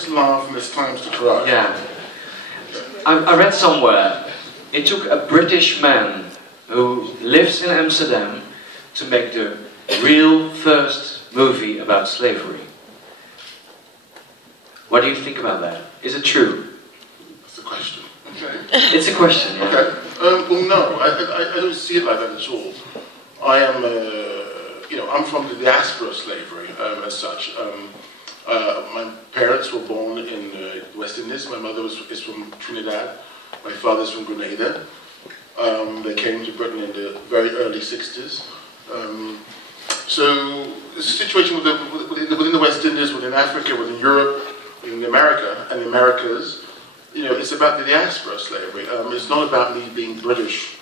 times to laugh and there's times to cry. Yeah. I read somewhere, it took a British man who lives in Amsterdam to make the real first movie about slavery. What do you think about that? Is it true? That's a question. Okay. It's a question, yeah. Okay. Well, no, I don't see it like that at all. I am, I'm from the diaspora of slavery, as such. My parents were born in the West Indies. My mother is from Trinidad. My father is from Grenada. They came to Britain in the very early 60s. So the situation within the West Indies, within Africa, within Europe, within America, and the Americas, it's about the diaspora of slavery. It's not about me being British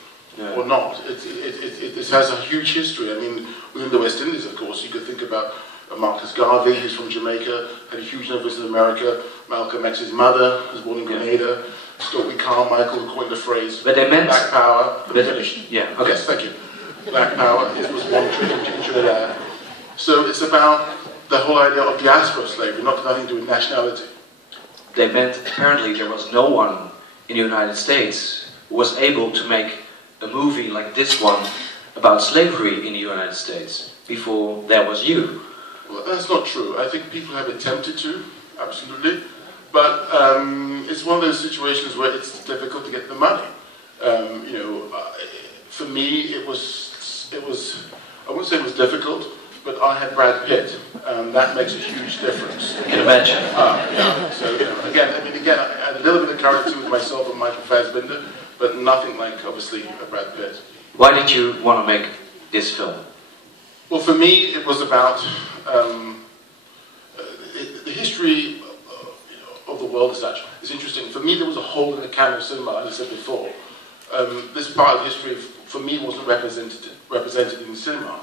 or not. It has a huge history. I mean, within the West Indies, of course, you could think about Marcus Garvey, who's from Jamaica, had a huge influence in America. Malcolm X's mother was born in Grenada. Stokely Carmichael coined the phrase Black Power. Yeah, okay. Yes, thank you. Black Power was born in Trinidad. So it's about the whole idea of diaspora slavery, nothing to do with nationality. They meant apparently there was no one in the United States who was able to make a movie like this one about slavery in the United States before there was you. Well, that's not true. I think people have attempted to, absolutely, but it's one of those situations where it's difficult to get the money. For me, it was, I wouldn't say it was difficult, but I had Brad Pitt. That makes a huge difference. You can imagine. Yeah. So again, I had a little bit of character with myself and Michael Fassbender, but nothing like, obviously, Brad Pitt. Why did you want to make this film? Well, for me, it was about the history of the world as such. It's interesting. For me, there was a hole in the canon of cinema, as I said before. This part of history, for me, wasn't represented in cinema.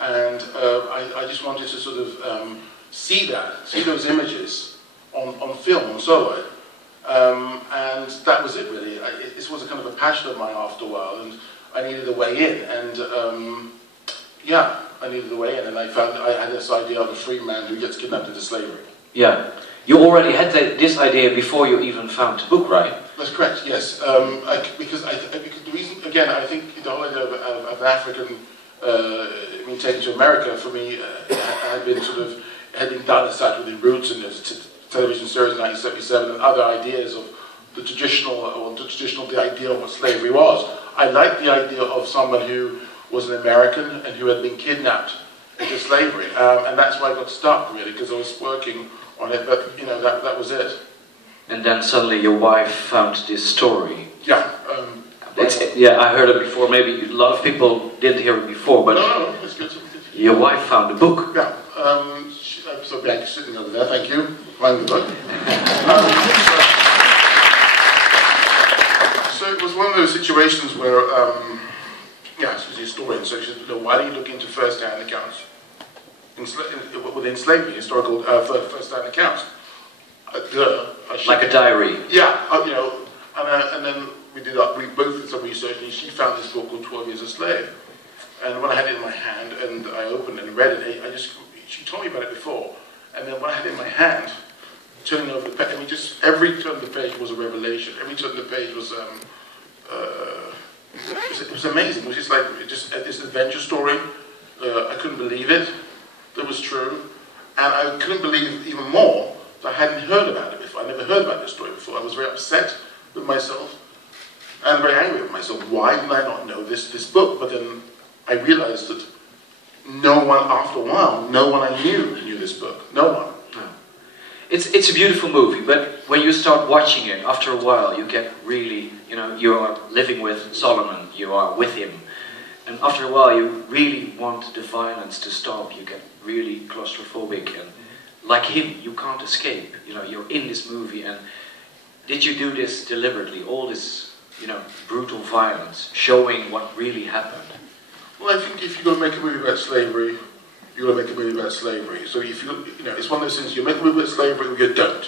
And I just wanted to sort of see those images on film, on solo. And that was it, really. This was a kind of a passion of mine after a while, and I needed a way in. And yeah, I needed a way in, and I had this idea of a free man who gets kidnapped into slavery. Yeah. You already had this idea before you even found the book, right? That's correct, yes. Because the reason, again, I think the whole idea of an African being taken to America, for me, had been done as such within Roots and television series in 1977 and other ideas of the idea of what slavery was. I liked the idea of someone who was an American and who had been kidnapped into slavery, and that's why I got stuck, really, because I was working on it, but that was it. And then suddenly your wife found this story. Yeah. Yeah, I heard it before. Maybe a lot of people didn't hear it before, but no, it's good. Your wife found the book. Yeah. So Bianca's sitting over there. Thank you. Find the book. So it was one of those situations where, yeah, she was a historian. So she said, "Why don't you look into first-hand accounts within slavery, historical first-hand accounts?" Like a diary. Yeah. And then we both did some research, and she found this book called 12 Years a Slave. And when I had it in my hand, and I opened and read it, she told me about it before. And then when I had it in my hand, turning over the page, I mean, just every turn of the page was a revelation. Every turn of the page was, it was amazing. It was just like, this adventure story. I couldn't believe it. That was true. And I couldn't believe even more that I hadn't heard about it before. I never heard about this story before. I was very upset with myself. And very angry with myself. Why did I not know this book? But then I realized that no one, after a while, no one I knew this book. No one. No. It's a beautiful movie, but when you start watching it, after a while, you get really, you are living with Solomon, you are with him. And after a while, you really want the violence to stop. You get really claustrophobic. And like him, you can't escape. You're in this movie. And did you do this deliberately? All this brutal violence, showing what really happened? Well, I think if you're going to make a movie about slavery, you're going to make a movie about slavery. So if it's one of those things, you make a movie about slavery or you don't.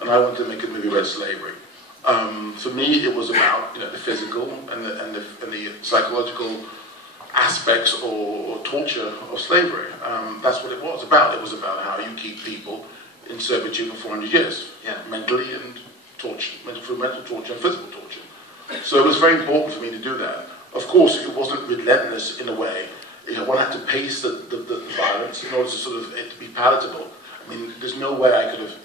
And I wanted to make a movie about slavery. For me, it was about the physical and the psychological aspects or torture of slavery. That's what it was about. It was about how you keep people in servitude for 400 years, Yeah. mentally and through mental torture and physical torture. So it was very important for me to do that. Of course, it wasn't relentless in a way. You know, one had to pace the violence in order to sort of it to be palatable. I mean, there's no way I could have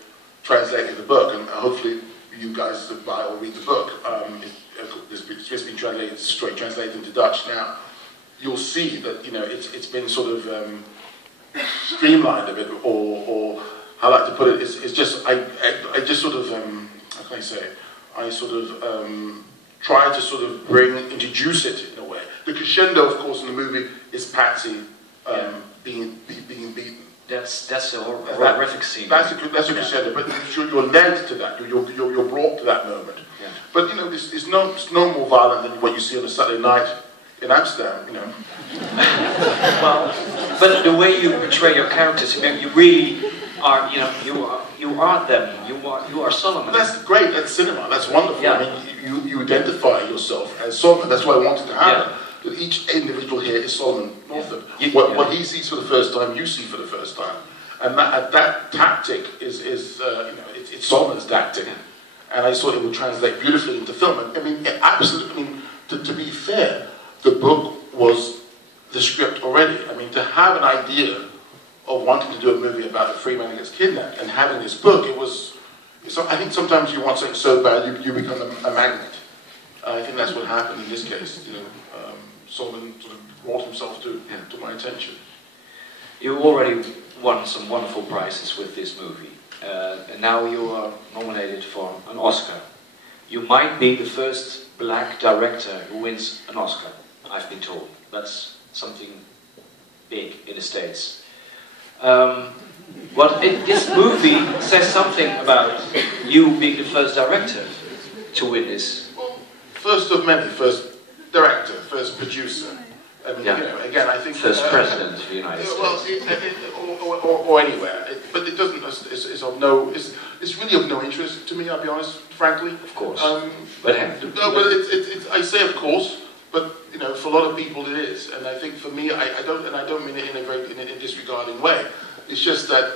translated the book, and hopefully you guys that buy or read the book. It's just been translated straight translated into Dutch now. You'll see that it's been sort of streamlined a bit, or how I like to put it is just I just sort of how can I say, I sort of try to sort of introduce it in a way. The crescendo, of course, in the movie is Patsy being beaten. That's a horrific scene. That's a crescendo, but you're led to that. You're brought to that moment. Yeah. But it's no more violent than what you see on a Saturday night in Amsterdam. Well, but the way you portray your characters, you really are. You are them. You are Solomon. That's great. That's cinema. That's wonderful. Yeah. I mean, you identify yourself as Solomon. That's what I wanted to happen. Yeah. That each individual here is Solomon Northup. What he sees for the first time, you see for the first time, and that tactic is it's Solomon's tactic, and I thought it would translate beautifully into film. I mean, absolutely. I mean, to be fair, the book was the script already. I mean, to have an idea of wanting to do a movie about a free man who gets kidnapped and having this book, it was. So I think sometimes you want something so bad you become a magnet. I think that's what happened in this case. Solomon sort of brought himself to my attention. You already won some wonderful prizes with this movie, and now you are nominated for an Oscar. You might be the first black director who wins an Oscar, I've been told. That's something big in the States. This movie says something about you being the first director to win this. Well, first of many, first director, first producer. I mean, again, I think first president of the United States. Well, or anywhere. But it doesn't. It's of no. It's really of no interest to me. I'll be honest, frankly. Of course. But I say of course, but for a lot of people it is, and I think for me, I don't mean it in a disregarding way. It's just that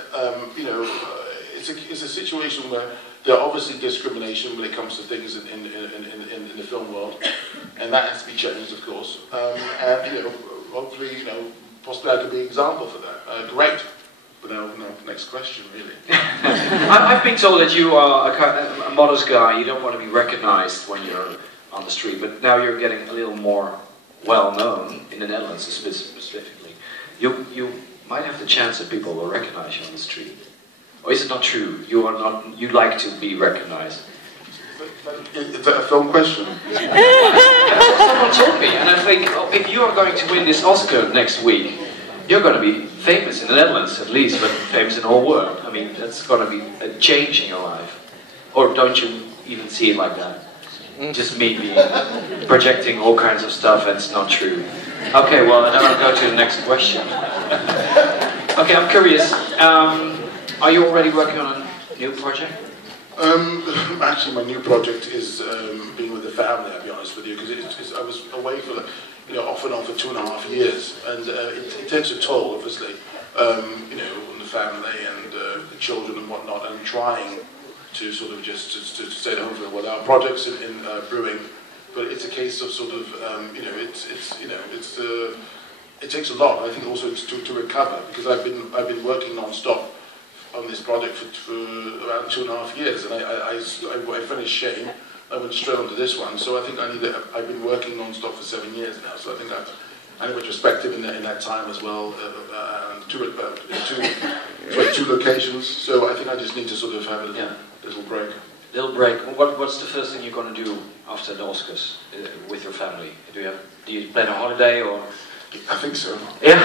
it's a situation where there are obviously discrimination when it comes to things in the film world, and that has to be changed, of course. And hopefully, possibly I could be an example for that. Great. But now, next question, really. I've been told that you are a modest guy. You don't want to be recognized when you're on the street, but now you're getting a little more well known in the Netherlands, specifically. You might have the chance that people will recognize you on the street. Or is it not true? You like to be recognized. Is that a film question? Someone told me, and I think, if you are going to win this Oscar next week, you're going to be famous in the Netherlands at least, but famous in the whole world. I mean, that's going to be a change in your life. Or don't you even see it like that? Just me projecting all kinds of stuff, and it's not true. Okay, well, then I'll go to the next question. Okay, I'm curious. Are you already working on a new project? Actually, my new project is being with the family. I'll be honest with you, because I was away for off and on for 2.5 years, and it takes a toll, obviously, on the family and the children and whatnot. And trying to sort of just to stay at home for well, our projects in brewing, but it's a case of sort of it takes a lot. I think also to recover, because I've been working non-stop on this project for around 2.5 years, and I finished Shane. I went straight onto this one, so I think I've been working non-stop for 7 years now, so I think I need retrospective in that time as well, and two locations, so I think I just need to sort of have a little break. Little break. What's the first thing you're going to do after the Oscars with your family? Do you plan a holiday or? I think so. Yeah.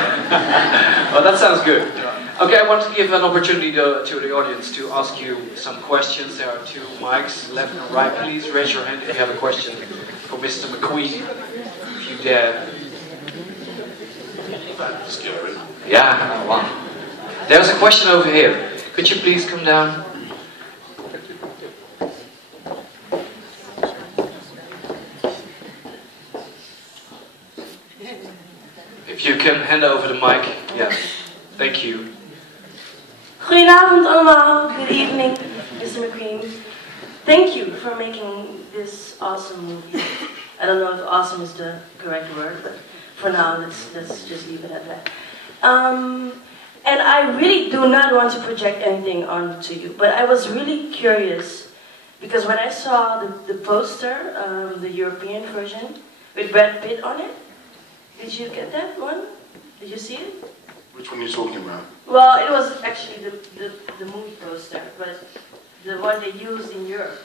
Well, that sounds good. Okay, I want to give an opportunity to the audience to ask you some questions. There are 2 mics, left and right. Please raise your hand if you have a question for Mr. Mcqueen, if you dare. That's scary. Yeah, well. There's a question over here. Could you please come down? If you can hand over the mic, yeah. Thank you. Goedenavond allemaal. Good evening, Mr. McQueen. Thank you for making this awesome movie. I don't know if awesome is the correct word, but for now, let's just leave it at that. And I really do not want to project anything onto you, but I was really curious because when I saw the poster, the European version, with Brad Pitt on it, did you get that one? Did you see it? Which one are you talking about? Well, it was actually the movie poster, but the one they used in Europe.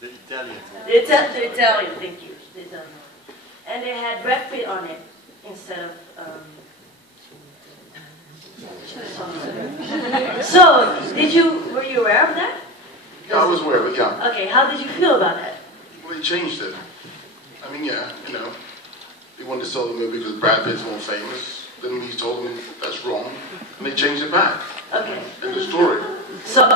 The Italian. The Italian, thank you. The Italian. And they had Brad Pitt on it instead of... So, were you aware of that? Yeah, I was aware of it, yeah. Okay, how did you feel about that? Well, they changed it. I mean, yeah, you know, they wanted to sell the movie because Brad Pitt's more famous. Then he told them that's wrong, and they changed it back. Okay. In the story. So,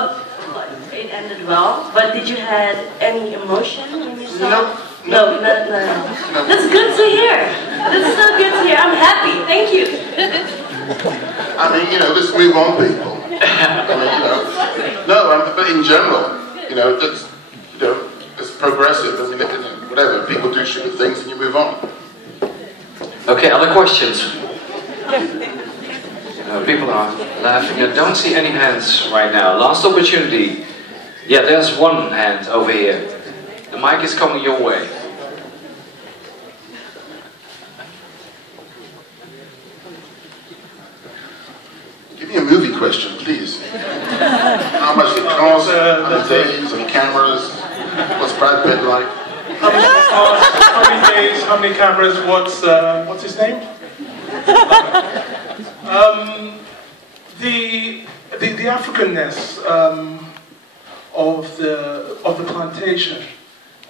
it ended well, but did you have any emotion when you saw it? No. That's good to hear. That's so good to hear. I'm happy. Thank you. I mean, you know, let's move on, people. I mean, you know, but in general, you know, that's, you know, it's progressive. I mean, whatever, people do stupid things and you move on. Okay, other questions? People are laughing. I don't see any hands right now. Last opportunity. Yeah, there's one hand over here. The mic is coming your way. Give me a movie question, please. How much it costs, how many days, how many cameras, what's Brad Pitt like? How much it costs, how many days, how many cameras, what's his name? The Africanness of the plantation.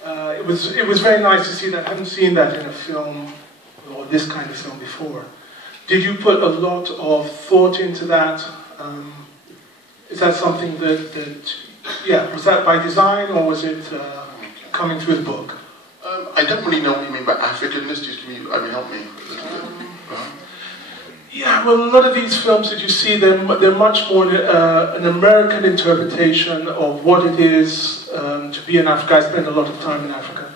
It was very nice to see that. I haven't seen that in a film or this kind of film before. Did you put a lot of thought into that? Is that something that yeah, was that by design or was it coming through the book? I don't really know what you mean by Africanness. Just help me. Yeah, well, a lot of these films that you see, they're much more an American interpretation of what it is to be in Africa. I spent a lot of time in Africa.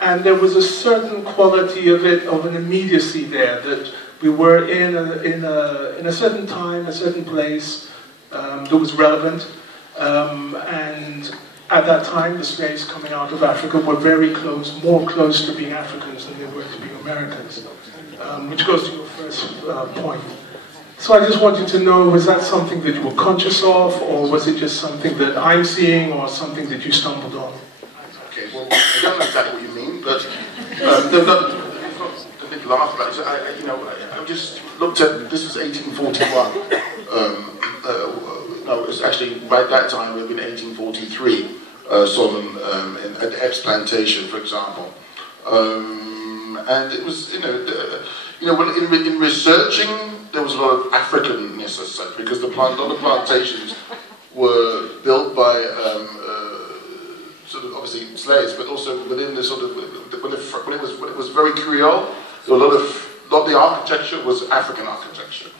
And there was a certain quality of it, of an immediacy there, that we were in a certain time, a certain place that was relevant. And at that time, the slaves coming out of Africa were very close, more close to being Africans than they were to being Americans. Which goes to your first point. So I just wanted to know, was that something that you were conscious of, or was it just something that I'm seeing, or something that you stumbled on? Okay, well, I don't know exactly what you mean, but don't laugh about it. So I just looked at, this was 1841. No, it was actually, by that time, it would have been 1843, Solomon, at Epps Plantation, for example. And it was, in researching, there was a lot of Africanness as such, because a lot of plantations were built by sort of obviously slaves, but also within the sort of when it was very Creole, so a lot of the architecture was African architecture,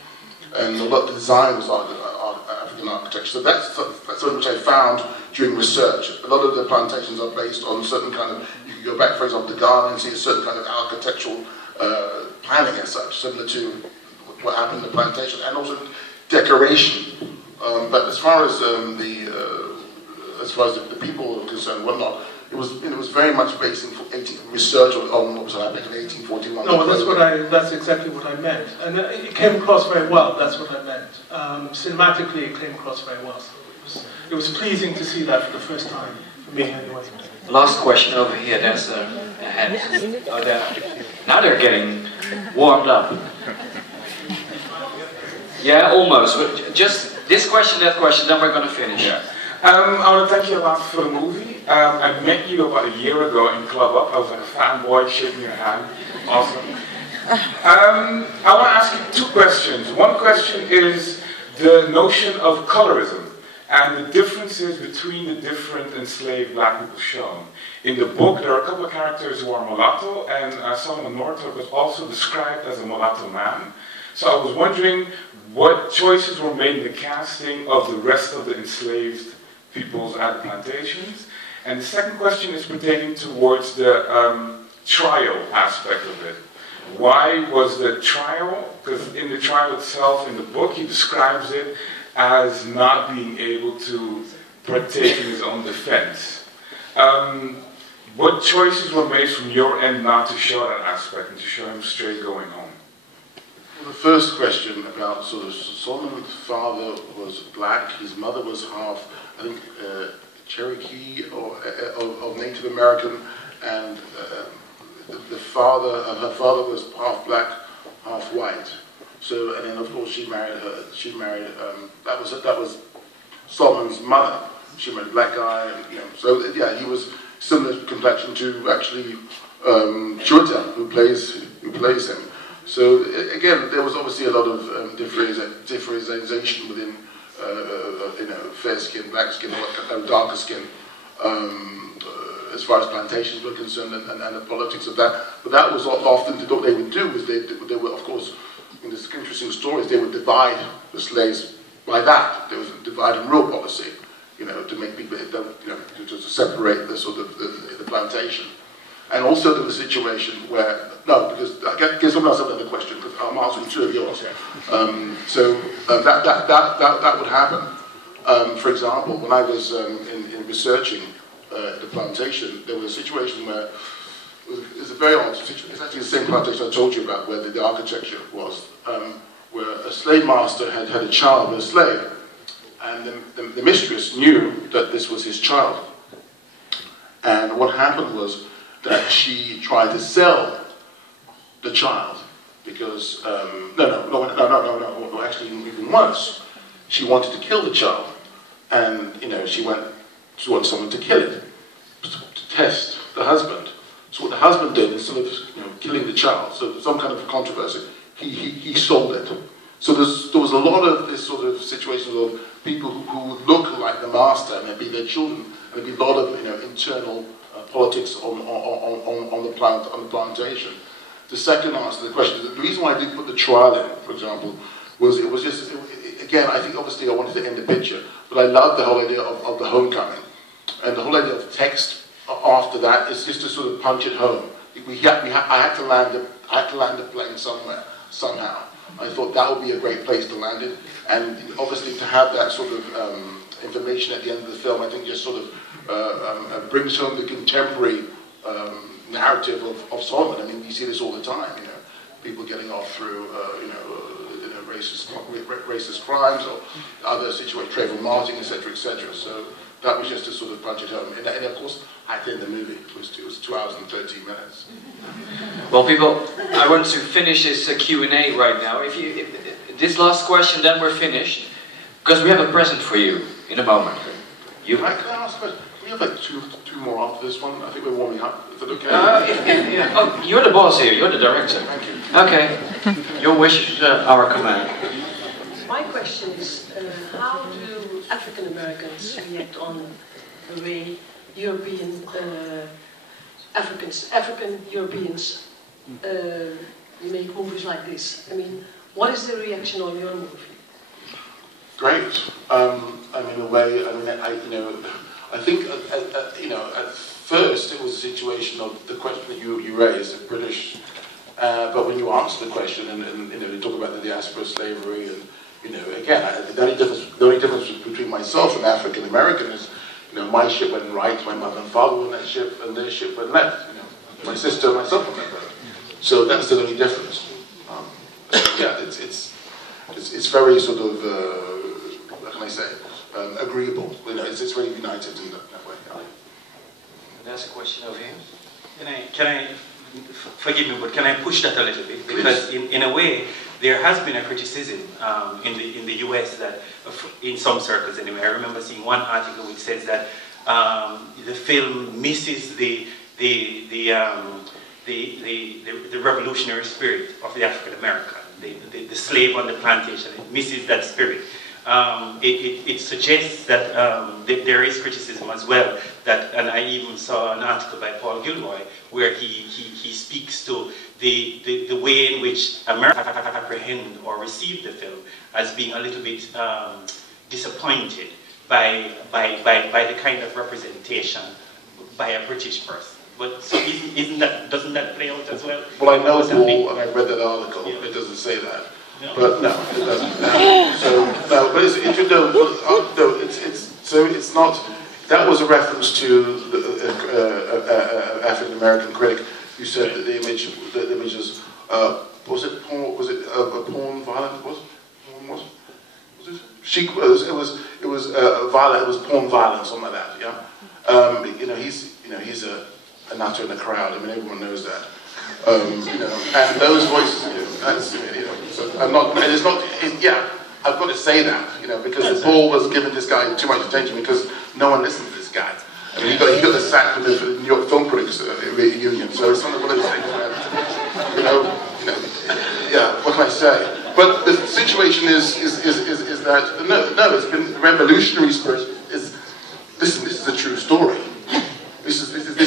and a lot of the design was African architecture. So that's something which I found during research. A lot of the plantations are based on certain kind of. Go back, for example, to Ghana and see a certain kind of architectural planning as such, similar to what happened in the plantation, and also decoration. But as far as the people are concerned, whatnot, it was very much based in research on what was happening in 1841. No, that's exactly what I meant, and it came across very well. That's what I meant. Cinematically, it came across very well. So it was pleasing to see that for the first time for me, anyway. Last question over here. There's a hand. Oh, now they're getting warmed up. Yeah, almost. But just this question, that question, then we're going to finish. Yeah. I want to thank you a lot for the movie. I met you about a year ago in Club Up. I was like a fanboy shaking your hand. Awesome. I want to ask you two questions. One question is the notion of colorism and the differences between the different enslaved black people shown. In the book, there are a couple of characters who are mulatto, and Solomon Northup was also described as a mulatto man. So I was wondering what choices were made in the casting of the rest of the enslaved peoples at the plantations. And the second question is pertaining towards the trial aspect of it. Why was the trial, because in the trial itself, in the book, he describes it as not being able to partake in his own defense. What choices were made from your end not to show that aspect and to show him straight going home? Well, the first question about sort of Solomon's father was black, his mother was half, I think, Cherokee or Native American, and her father was half black, half white. So, and then of course she married, that was Solomon's mother. She married a black guy, and, you know, so yeah, he was similar complexion to actually Chiwetel, who plays him. So again, there was obviously a lot of differentiation within you know, fair skin, black skin, or darker skin, as far as plantations were concerned, and the politics of that. But that was often what they would do. Was they were, of course, in these interesting stories, they would divide the slaves by that. There was a divide and rule policy, you know, to make people, you know, to separate the sort of the plantation. And also there was a situation where, no, because I guess someone else had another question, because I'm answering two of yours. That would happen. For example, when I was in researching the plantation, there was a situation where it was a very odd situation. It's actually the same plantation I told you about, where the architecture was, where a slave master had a child with a slave, and the mistress knew that this was his child. And what happened was that she tried to sell the child because no, actually even worse, she wanted to kill the child, and you know, she wanted someone to kill it to test the husband. So what the husband did, instead of, you know, killing the child, so some kind of controversy, he sold it. So there was a lot of this sort of situations of people who would look like the master, and there'd be their children, and there'd be a lot of, you know, internal politics on the plantation. The second answer to the question, the reason why I didn't put the trial in, for example, was again, I think obviously I wanted to end the picture, but I loved the whole idea of the homecoming, and the whole idea of text after that is just to sort of punch it home. I had to land the plane somewhere, somehow. I thought that would be a great place to land it, and obviously to have that sort of information at the end of the film, I think just sort of brings home the contemporary narrative of Solomon. I mean, you see this all the time, you know, people getting off through, racist crimes or other situations, Trayvon Martin, etc., etc. So that was just to sort of punch it home. And of course, at the end of the movie, it was 2 hours and 13 minutes. Well, people, I want to finish this Q&A right now. If this last question, then we're finished, because we have a present for you in a moment. Can I ask a question? We have like two more after this one. I think we're warming up. Is that okay? Yeah. Oh, you're the boss here. You're the director. Thank you. Okay. Your wish is our command. My question is, how do African Americans react on the way African Europeans make movies like this? I mean, what is the reaction on your movie? Great. I mean, the way, I think, at first it was a situation of the question that you raised, the British, but when you answer the question and you talk about the diaspora, slavery, and, again, the only difference between myself and African American is, my ship went right, my mother and father were on that ship, and their ship went left. My sister and myself went left. So that's the only difference. Yeah, it's very sort of, what can I say, agreeable. It's very united in that way. There's a question over here. Can I forgive me, but can I push that a little bit? Because in a way, there has been a criticism in the US that, in some circles anyway, I remember seeing one article which says that the film misses the revolutionary spirit of the African American, the slave on the plantation. It misses that spirit. it suggests that there is criticism as well. And I even saw an article by Paul Gilroy where he speaks to the way in which Americans apprehend or receive the film as being a little bit disappointed by the kind of representation by a British person. But so doesn't that play out as well? Well, I know Paul, and I read that article. Yeah. It doesn't say that. No. But no, it doesn't. So no, but it's not. That was a reference to the African American critic who said that the images was it porn? Was it porn violence? Was it was violent. It was porn violence, something like that. Yeah. He's a nutter in the crowd. I mean, everyone knows that. And those voices, that's, so I'm not, and it's not, yeah, I've got to say that, because Paul was giving this guy too much attention because no one listened to this guy. I mean, he got the sack from the New York Film Critics Union, so it's not one of those things where, yeah, what can I say? But the situation is that, no, it's been revolutionary spirit. Listen, this is a true story. This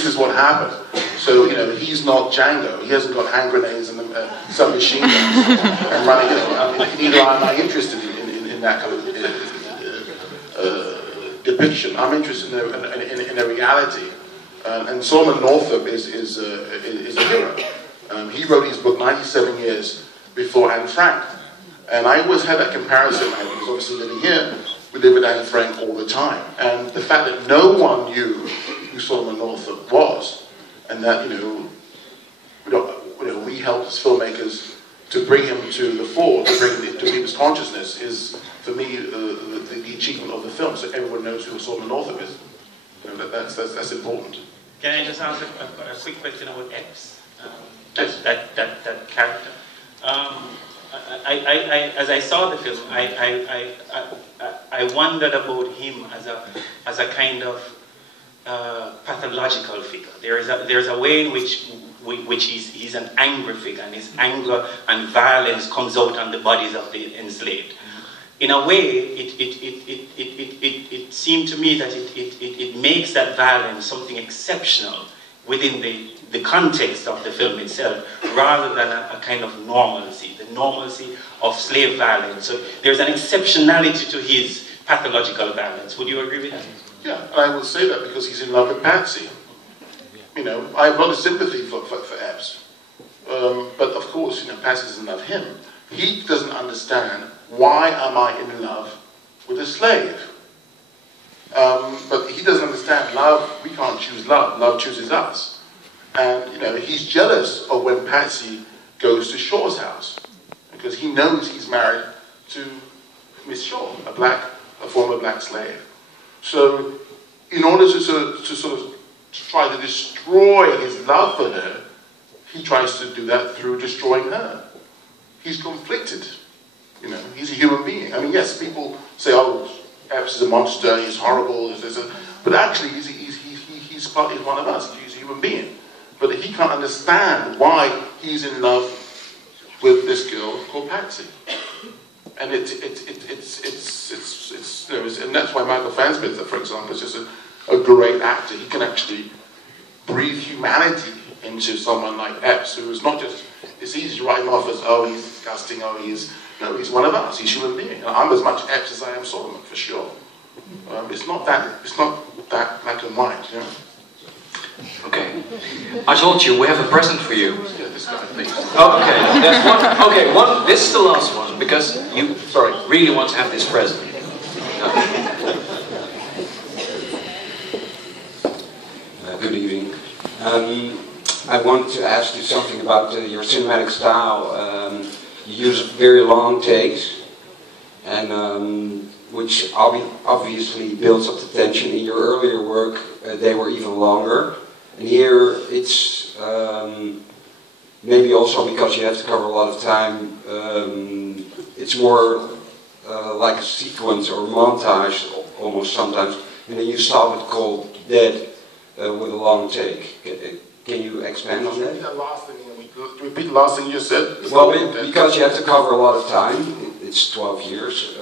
is what happened. So, he's not Django. He hasn't got hand grenades and some machine guns and running. Neither am I interested in that kind of depiction. I'm interested in a reality. And Solomon Northup is a hero. He wrote his book 97 years before Anne Frank. And I always had that comparison. I was obviously living here. We live with Anne Frank all the time. And the fact that no one knew who Solomon Northup was, and that we helped as filmmakers to bring him to the fore, to bring to people's consciousness, is for me the achievement of the film. So everyone knows who Solomon Northup is. That's important. Can I just ask a quick question about Epps? That character. As I saw the film, I wondered about him as a kind of pathological figure. There's a way in which he's an angry figure, and his anger and violence comes out on the bodies of the enslaved. In a way, it seemed to me that it makes that violence something exceptional within the context of the film itself, rather than a kind of normalcy, the normalcy of slave violence. So there's an exceptionality to his pathological violence. Would you agree with that? Yeah, and I will say that because he's in love with Patsy. I have a lot of sympathy for Epps. But of course, Patsy's in love with him. He doesn't understand, why am I in love with a slave? But he doesn't understand love. We can't choose love. Love chooses us. And, he's jealous of when Patsy goes to Shaw's house, because he knows he's married to Miss Shaw, a former black slave. So, in order to sort of try to destroy his love for her, he tries to do that through destroying her. He's conflicted. He's a human being. I mean, yes, people say, oh, Epps is a monster, he's horrible, but actually he's one of us. He's a human being. But he can't understand why he's in love with this girl called Patsy. And and that's why Michael Fassbender, for example, is just a great actor. He can actually breathe humanity into someone like Epps, who is not just, it's easy to write him off as, oh, he's disgusting, oh, he's one of us, he's a human being. And I'm as much Epps as I am Solomon, for sure. It's not that black and white, Okay. I told you, we have a present for you. Yeah, this guy, please. Okay, there's one. Okay, this is the last one, because you really want to have this present. Good evening. I want to ask you something about your cinematic style. You use very long takes, and which obviously builds up the tension. In your earlier work, they were even longer. And here it's maybe also because you have to cover a lot of time, it's more like a sequence or montage almost sometimes, and then you stop it cold dead with a long take. Can you expand on that? Repeat the last thing you said? Well, because you have to cover a lot of time, it's 12 years,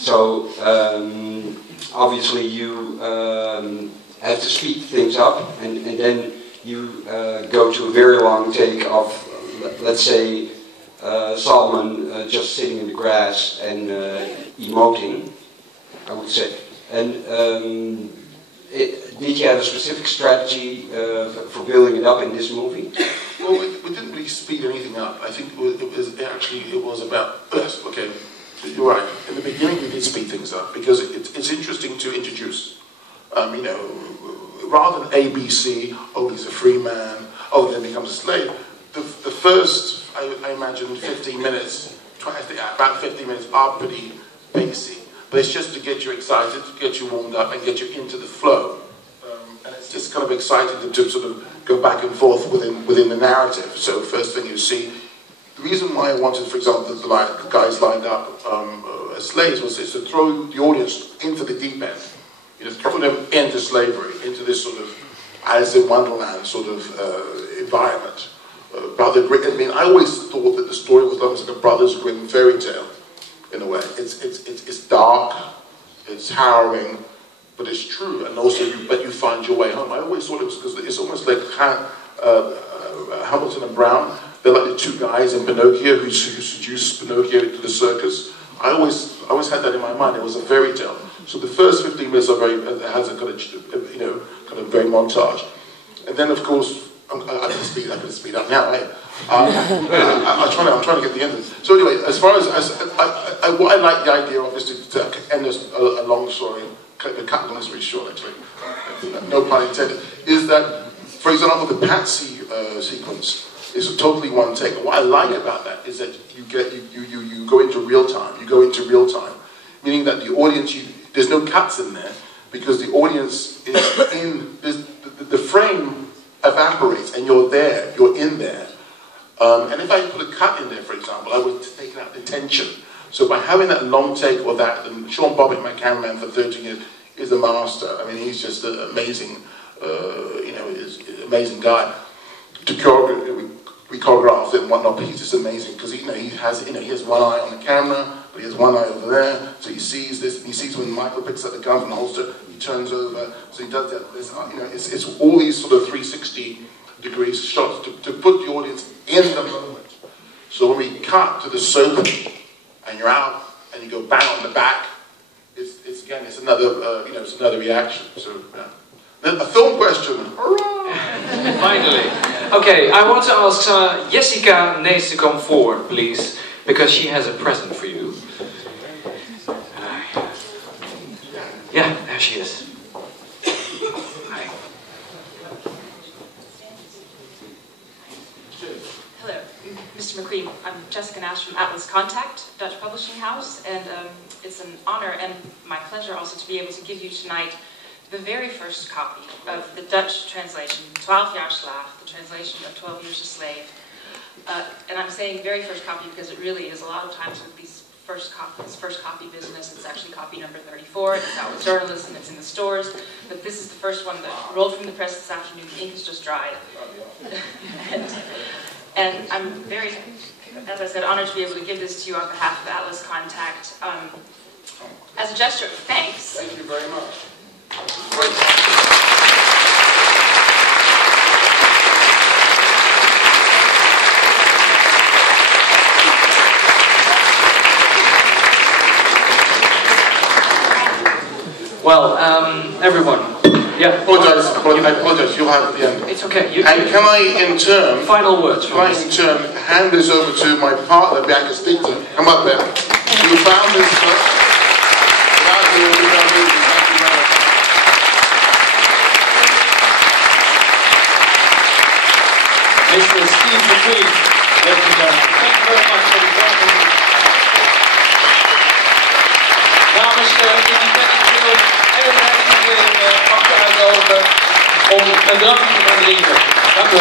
So obviously you have to speed things up, and then you go to a very long take of, let's say, Solomon just sitting in the grass and emoting, I would say. And did you have a specific strategy for building it up in this movie? Well, we didn't really speed anything up. I think it was about, yes, okay, you're right. In the beginning we did speed things up because it's interesting to introduce, you know, rather than ABC, oh, he's a free man, oh, then becomes a slave. The first, I imagine, 15 minutes, about 15 minutes are pretty basic. But it's just to get you excited, to get you warmed up, and get you into the flow. And it's just kind of exciting to sort of go back and forth within the narrative. So first thing you see, the reason why I wanted, for example, the guys lined up as slaves was to throw the audience into the deep end. You know, throw them into slavery, into this sort of Alice in Wonderland sort of environment. Brother Grimm, I mean, I always thought that the story was almost like a Brothers Grimm fairy tale. In a way, it's dark, it's harrowing, but it's true, and also you find your way home. I always thought it was because it's almost like Hamilton and Brown. They're like the two guys in Pinocchio who seduced Pinocchio to the circus. I always had that in my mind. It was a fairy tale. So the first 15 minutes are has a kind of, you know, kind of very montage, and then of course I'm going to speed up now. Right? I'm trying to get the end of it. So anyway, as far as what I like the idea of is to end a long story, cut the long story short actually, no pun intended, is that, for example, the Patsy sequence is totally one take. And what I like about that is that you go into real time. You go into real time, meaning that the audience, there's no cuts in there because the audience is in the frame evaporates and you're there, you're in there. And if I put a cut in there, for example, I would take out the tension. So by having that long take or that, and Sean Bobbitt, my cameraman for 13 years, is a master. I mean, he's just an amazing, you know, is an amazing guy. To choreograph, we choreographed it and whatnot, but he's just amazing because he has one eye on the camera, but he has one eye over there. So he sees this, and he sees when Michael picks up the gun from the holster, he turns over. So he does that. You know, it's all these sort of 360 degrees shots to put the audience in the moment. So when we cut to the soap and you're out and you go bang on the back, it's again, it's another you know, it's another reaction. So then a film question. Finally, okay. I want to ask Jessica needs to come forward, please, because she has a present for you. Yeah, there she is. Mr. McQueen, I'm Jessica Nash from Atlas Contact, Dutch publishing house, and it's an honor and my pleasure also to be able to give you tonight the very first copy of the Dutch translation, 12Years, the translation of 12 Years a Slave. And I'm saying very first copy because it really is a lot of times with these first copy business, it's actually copy number 34, it's out with journalism, it's in the stores, but this is the first one that rolled from the press this afternoon, the ink has just dried. And I'm very, as I said, honored to be able to give this to you on behalf of Atlas Contact. As a gesture of thanks. Thank you very much. Well, everyone. Yeah. I apologize, you'll have at the end. It's okay. And can I, in turn, final words from can I, in turn, hand this over to my partner, Bianca Stigter? Come up there. You found this book. Without you, it would be amazing. Thank you very much. Mr. Steve Mcqueen, ladies and gentlemen. Thank you very much for the welcome. Namens de independent film en het Rijkmuseum mag ik uitnodigen om een drankje te gaan drinken. Dank u wel.